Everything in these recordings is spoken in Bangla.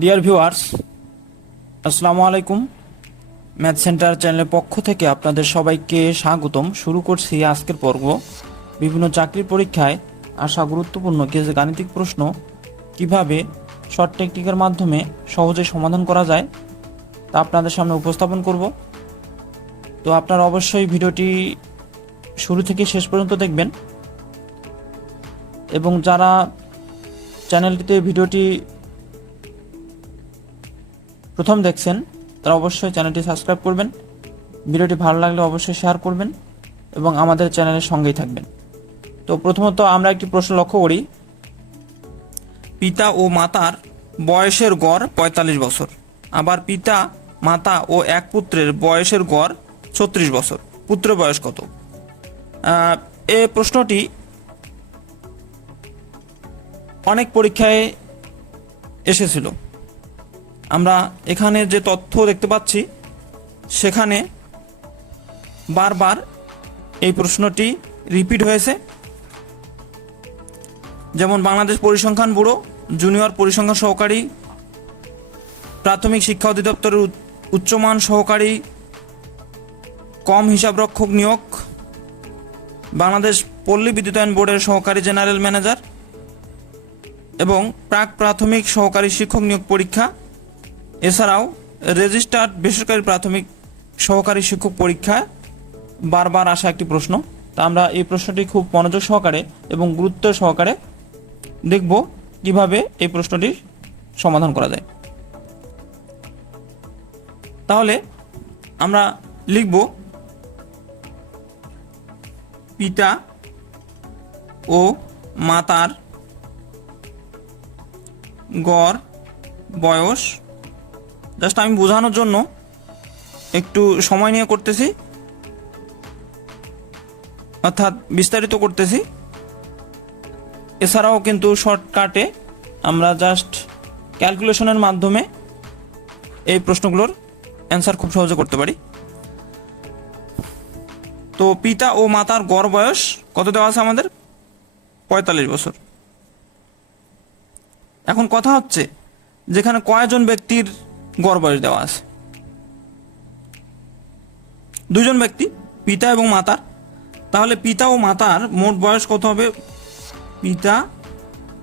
ডিয়ার ভিউয়ার্স আসসালামু আলাইকুম। ম্যাথ সেন্টার চ্যানেলের পক্ষ থেকে আপনাদের সবাইকে স্বাগতম। শুরু করছি আজকের পর্ব। বিভিন্ন চাকরির পরীক্ষায় আসা গুরুত্বপূর্ণ কিছু গাণিতিক প্রশ্ন। কীভাবে শর্ট টেকনিকের মাধ্যমে সহজে সমাধান করা যায় তা আপনাদের সামনে উপস্থাপন করব। তো আপনারা অবশ্যই ভিডিওটি শুরু থেকে শেষ পর্যন্ত দেখবেন। এবং যারা চ্যানেলটিতে ভিডিওটি প্রথম দেখছেন, তারা অবশ্যই চ্যানেলটি সাবস্ক্রাইব করবেন, ভিডিওটি ভালো লাগলে অবশ্যই শেয়ার করবেন, এবং আমাদের চ্যানেলের সঙ্গেই থাকবেন। তো প্রথমত আমরা একটি প্রশ্ন লক্ষ্য করি, পিতা ও মাতার বয়সের গড় পঁয়তাল্লিশ বছর, আবার পিতা, মাতা ও এক পুত্রের বয়সের গড় ছত্রিশ বছর পুত্রের বয়স কত? এ প্রশ্নটি অনেক পরীক্ষায় এসেছিল। আমরা এখানে যে তথ্য দেখতে পাচ্ছি, সেখানে বারবার এই প্রশ্নটি রিপিট হয়েছে। যেমন বাংলাদেশ পরিসংখ্যান ব্যুরো, জুনিয়র পরিসংখ্যান সহকারী, প্রাথমিক শিক্ষা অধিদপ্তরের উচ্চমান সহকারী, কম হিসাবরক্ষক নিয়োগ, বাংলাদেশ পল্লী বিদ্যুতায়ন বোর্ডের সহকারী জেনারেল ম্যানেজার এবং প্রাক প্রাথমিক সহকারী শিক্ষক নিয়োগ পরীক্ষা এছাড়াও রেজিস্টার্ড বেসরকারি প্রাথমিক সহকারী শিক্ষক পরীক্ষা বারবার আসা একটি প্রশ্ন। তা আমরা এই প্রশ্নটি খুব মনোযোগ সহকারে এবং গুরুত্ব সহকারে দেখব কীভাবে এই প্রশ্নটি সমাধান করা যায়। তাহলে আমরা লিখব পিতা ও মাতার গড় বয়স জাস্ট আমি বোঝানোর জন্য একটু সময় নিয়ে করতেছি। অর্থাৎ বিস্তারিত করতেছি। এছাড়াও কিন্তু শর্টকাটে আমরা জাস্ট ক্যালকুলেশনের মাধ্যমে এই প্রশ্নগুলোর অ্যান্সার খুব সহজে করতে পারি। তো পিতা ও মাতার গড় বয়স কত দেওয়া আছে আমাদের? পঁয়তাল্লিশ বছর। এখন কথা হচ্ছে, যেখানে কয়জন ব্যক্তির গড় বয়স দেওয়া আছে। দুজন ব্যক্তি, পিতা এবং মাতার তাহলে পিতা ও মাতার মোট বয়স কত হবে? পিতা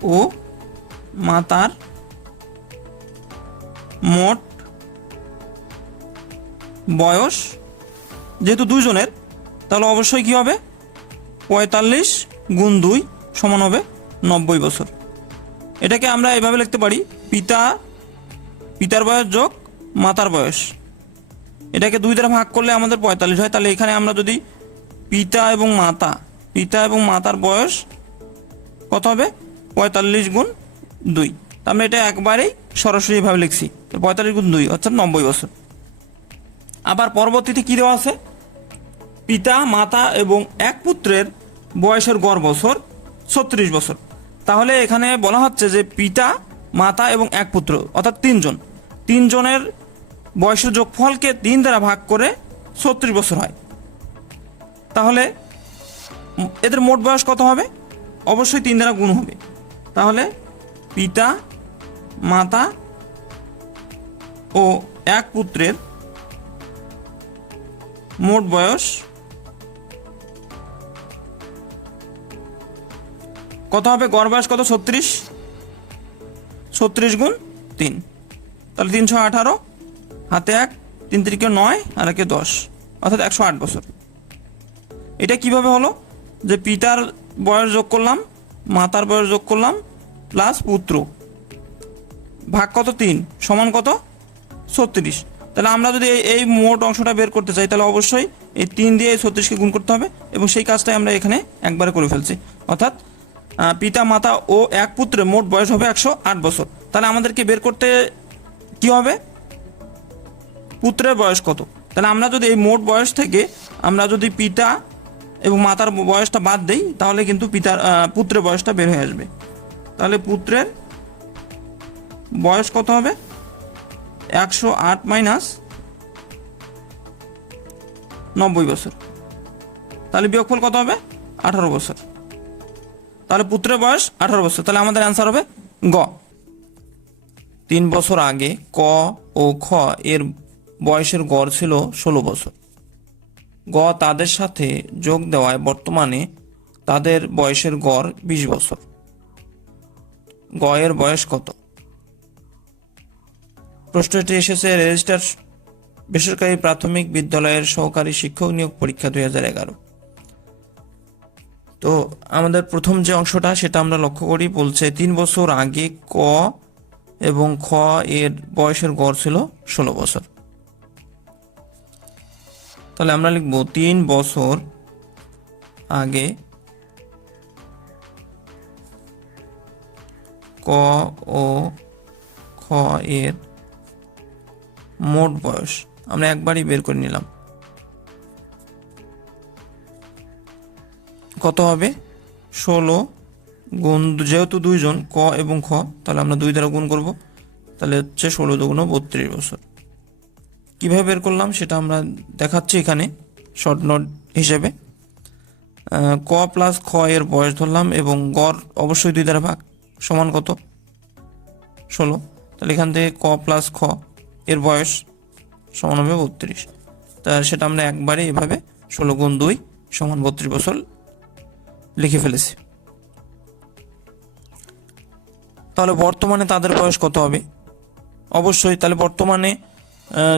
ও মাতার মোট বয়স যেহেতু দুজনের, তাহলে অবশ্যই কি হবে? পঁয়তাল্লিশ গুণ দুই সমান হবে নব্বই বছর। এটাকে আমরা এভাবে লিখতে পারি, পিতা পিতার বয়স যোগ মাতার বয়স। এটাকে দুই দ্বারা ভাগ করলে আমাদের পঁয়তাল্লিশ হয়। তাহলে এখানে আমরা যদি পিতা এবং মাতা, পিতা এবং মাতার বয়স কত হবে? পঁয়তাল্লিশ গুণ দুই। আমরা এটা একবারেই সরাসরি এভাবে লিখছি। পঁয়তাল্লিশ গুণ দুই অর্থাৎ নব্বই বছর। আবার পরবর্তীতে কী দেওয়া আছে? পিতা, মাতা এবং এক পুত্রের বয়সের গড় বছর ছত্রিশ বছর। তাহলে এখানে বলা হচ্ছে যে পিতা, মাতা এবং এক পুত্র, অর্থাৎ তিনজন। তিনজনের বয়সের যোগফলকে তিন দ্বারা ভাগ করে ছত্রিশ বছর হয়। তাহলে এদের মোট বয়স কত হবে? অবশ্যই তিন দ্বারা গুণ হবে। তাহলে, পিতা, মাতা ও এক পুত্রের মোট বয়স কত হবে? গড় বয়স কত? ছত্রিশ। ছত্রিশ গুণ তিন। তাহলে তিনশো আঠারো, হাতে এক, তিন তিরিকে নয়, আর একে দশ। অর্থাৎ একশো আট বছর। এটা কীভাবে হলো? যে পিতার বয়স যোগ করলাম, মাতার বয়স যোগ করলাম প্লাস পুত্র। ভাগ কত? তিন। সমান কত? ছত্রিশ। তাহলে আমরা যদি এই- মোট অংশটা বের করতে চাই, তাহলে অবশ্যই এই তিন দিয়ে এই ছত্রিশকে গুণ করতে হবে এবং সেই কাজটাই আমরা এখানে একবারে করে ফেলছি। অর্থাৎ পিতা, মাতা ও এক পুত্রের মোট বয়স হবে একশো আট বছর। তাহলে আমাদেরকে বের করতে কি হবে? পুত্রের বয়স কত? তাহলে আমরা যদি এই মোট বয়স থেকে আমরা যদি পিতা এবং মাতার বয়সটা বাদ দেই, তাহলে কিন্তু পিতার পুত্রের বয়সটা বের হয়ে আসবে। তাহলে পুত্রের বয়স কত হবে? একশো আট মাইনাস নব্বই বছর। তাহলে বিয়োগফল কত হবে? আঠারো বছর। তাহলে পুত্রের বয়স আঠারো বছর। তাহলে আমাদের অ্যান্সার হবে গ। তিন বছর আগে ক ও খ এর বয়সের গড় ছিল ষোলো বছর। গ তাদের সাথে যোগ দেওয়ায় বর্তমানে তাদের বয়সের গড় বিশ বছর। গ এর বয়স কত? প্রশ্নটি এসেছে রেজিস্টার বেসরকারি প্রাথমিক বিদ্যালয়ের সহকারী শিক্ষক নিয়োগ পরীক্ষা দুই হাজার এগারো। তো আমাদের প্রথম যে অংশটা সেটা আমরা লক্ষ্য করি, বলছে তিন বছর আগে ক এবং খ এর বয়সের গড় ছিল ষোলো বছর। তাহলে আমরা লিখব তিন বছর আগে ক ও খ এর মোট বয়স। আমরা একবারই বের করে নিলাম। কত হবে? ষোলো গুণ যেহেতু দুইজন, ক এবং খ, তাহলে আমরা দুই দ্বারা গুণ করব। তাহলে হচ্ছে ষোলো দুগুণ বত্রিশ বছর। কীভাবে বের করলাম সেটা আমরা দেখাচ্ছি এখানে শর্ট নোট হিসেবে। ক প্লাস খ এর বয়স ধরলাম এবং গড় অবশ্যই দুই দ্বারা ভাগ, সমান কত? ষোলো। তাহলে এখান থেকে ক প্লাস খ এর বয়স সমান হবে বত্রিশ। তা সেটা আমরা একবারে এভাবে ষোলো গুণ দুই সমান বত্রিশ বছর লিখে ফেলেছি। তাহলে বর্তমানে তাদের বয়স কত হবে? অবশ্যই, তাহলে বর্তমানে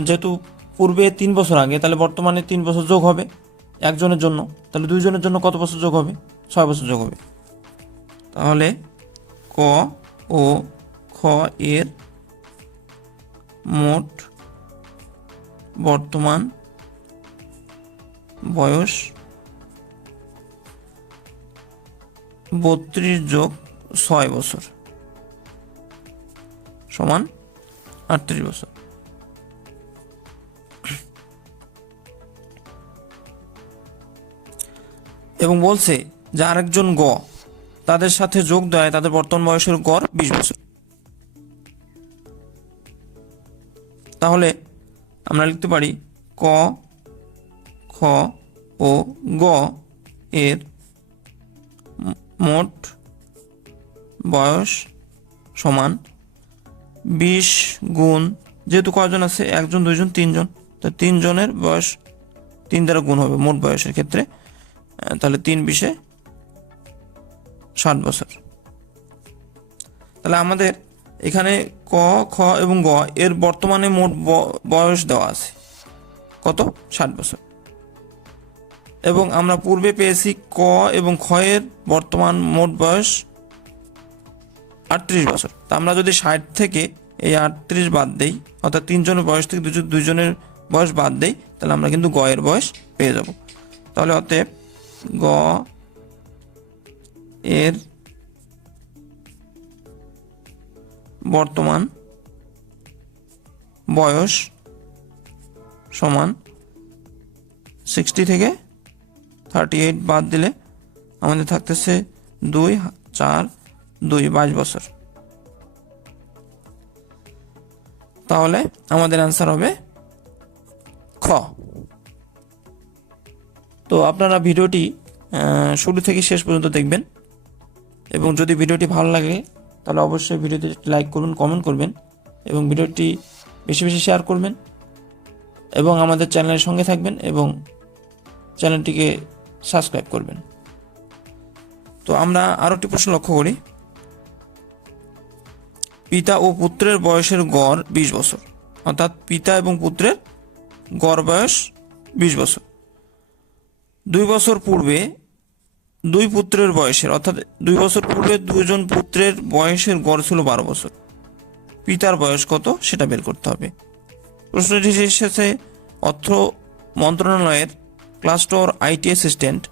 যেহেতু পূর্বে তিন বছর আগে, তাহলে বর্তমানে তিন বছর যোগ হবে একজনের জন্য। তাহলে দুইজনের জন্য কত বছর যোগ হবে? ছয় বছর যোগ হবে। তাহলে ক ও খ এর মোট বর্তমান বয়স বত্রিশ যোগ ছয় বছর। সমান আটত্রিশ বছর। এবং বলছে যে আরেকজন গ, তাদের সাথে যোগ দেয়, তাদের বর্তমান বয়সের গড় বিশ বছর। তাহলে আমরা লিখতে পারি ক, খ ও গ এর মোট বয়স সমান বিশ গুণ, যেহেতু কয়জন আছে? একজন, দুইজন, তিনজন। তো তিনজনের বয়স তিন দ্বারা গুণ হবে মোট বয়সের ক্ষেত্রে। তাহলে তিন বিশে ষাট বছর। তাহলে আমাদের এখানে ক, খ এবং গ, এর বর্তমানে মোট বয়স দেওয়া আছে। কত? ষাট বছর। এবং আমরা পূর্বে পেয়েছি ক এবং খ এর বর্তমান মোট বয়স আটত্রিশ বছর। তা আমরা যদি ষাট থেকে এই আটত্রিশ বাদ দেই, অর্থাৎ তিনজনের বয়স থেকে দুজন দুজনের বয়স বাদ দেই, তাহলে আমরা কিন্তু গয়ের বয়স পেয়ে যাব। তাহলে অতএব গ এর বর্তমান বয়স সমান সিক্সটি থেকে থার্টি এইট বাদ দিলে আমাদের থাকতেছে দুই, চার দুই, বাইশ বছর। তাহলে আমাদের অ্যান্সার হবে খ। তো আপনারা ভিডিওটি শুরু থেকে শেষ পর্যন্ত দেখবেন এবং যদি ভিডিওটি ভালো লাগে, তাহলে অবশ্যই ভিডিওটি লাইক করুন কমেন্ট করবেন এবং ভিডিওটি বেশি বেশি শেয়ার করবেন এবং আমাদের চ্যানেলের সঙ্গে থাকবেন এবং চ্যানেলটিকে সাবস্ক্রাইব করবেন। তো আমরা আরও একটি প্রশ্ন লক্ষ্য করি। পিতা ও পুত্রের বয়সের গড় বিশ বছর। অর্থাৎ পিতা এবং পুত্রের গড় বয়স বিশ বছর। দুই বছর পূর্বে দুই পুত্রের বয়সের, অর্থাৎ দুই বছর পূর্বে দুজন পুত্রের বয়সের গড় ছিল বারো বছর। পিতার বয়স কত সেটা বের করতে হবে। প্রশ্নটি এসেছে অর্থ মন্ত্রণালয়ের ক্লাস টুর আইটি অ্যাসিস্ট্যান্ট,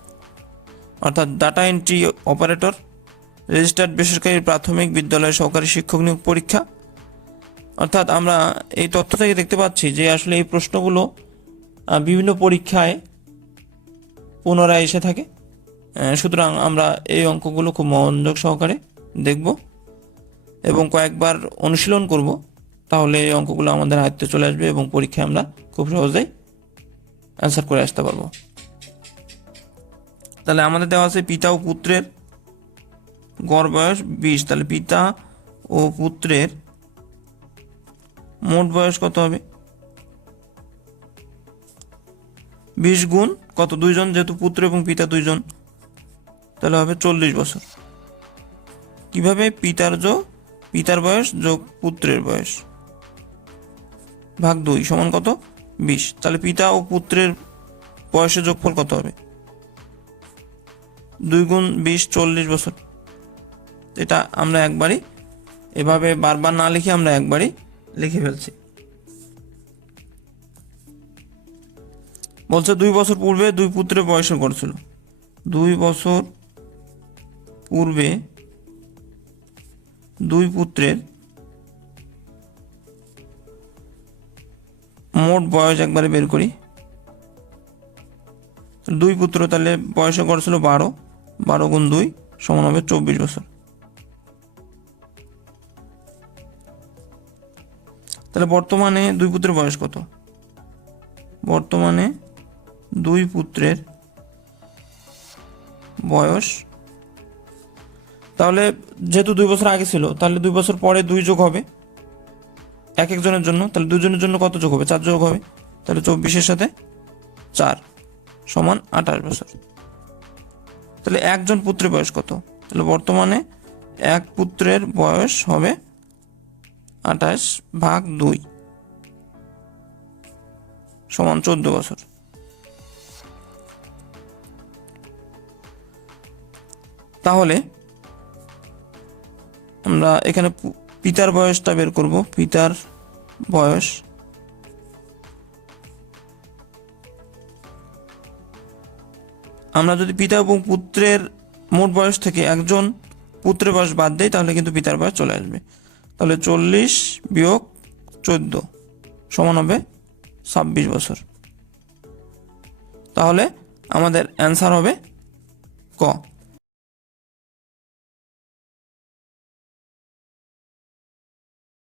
অর্থাৎ ডাটা এন্ট্রি অপারেটর রেজিস্টার্ড বেসরকারি প্রাথমিক বিদ্যালয় সহকারী শিক্ষক নিয়োগ পরীক্ষা। অর্থাৎ আমরা এই তথ্য থেকে দেখতে পাচ্ছি যে আসলে এই প্রশ্নগুলো বিভিন্ন পরীক্ষায় পুনরায় এসে থাকে। সুতরাং আমরা এই অঙ্কগুলো খুব মনোযোগ সহকারে দেখব এবং কয়েকবার অনুশীলন করব। তাহলে এই অঙ্কগুলো আমাদের আয়ত্তে চলে আসবে এবং পরীক্ষায় আমরা খুব সহজেই অ্যান্সার করে আসতে পারব। তাহলে আমাদের দেওয়া আছে পিতা ও পুত্রের গড় বয়স বিশ। তাহলে পিতা ও পুত্রের মোট বয়স কত হবে? বিশ গুণ কত? দুইজন, যেহেতু পুত্র এবং পিতা দুইজন, তাহলে হবে চল্লিশ বছর। কীভাবে পিতার যোগ? পিতার বয়স যোগ পুত্রের বয়স। ভাগ দুই সমান কত? বিশ। তাহলে পিতা ও পুত্রের বয়সের যোগফল কত হবে? দুই গুণ বিশ, চল্লিশ বছর। এটা আমরা একবারই, এভাবে বারবার না লিখে আমরা একবারই লিখে ফেলছি। বলছে, দুই বছর পূর্বে দুই পুত্রের বয়স গড় ছিল। দুই বছর পূর্বে দুই পুত্রের মোট বয়স একবারে বের করি। দুই পুত্র তাহলে বয়সে গড় ছিল বারো বারো গুণ দুই সমান হবে চব্বিশ বছর। তাহলে বর্তমানে দুই পুত্রের বয়স কত? বর্তমানে দুই পুত্রের বয়স। তাহলে যেহেতু দুই বছর আগে ছিল, তাহলে দুই বছর পরে দুই যোগ হবে। এক একজনের জন্য, তাহলে দুজনের জন্য কত যোগ হবে? চার যোগ হবে। তাহলে চব্বিশের সাথে চার সমান আঠাশ বছর। তাহলে একজন পুত্রের বয়স কত? তাহলে বর্তমানে এক পুত্রের বয়স হবে আঠাশ ভাগ দুই। সমান চোদ্দ বছর। তাহলে আমরা এখানে পিতার বয়সটা বের করব। পিতার বয়স আমরা যদি পিতা এবং পুত্রের মোট বয়স থেকে একজন পুত্রের বয়স বাদ দেই, তাহলে কিন্তু পিতার বয়স চলে আসবে। তাহলে চল্লিশ বিয়োগ চোদ্দ সমান হবে ছাব্বিশ বছর। তাহলে আমাদের অ্যান্সার হবে ক।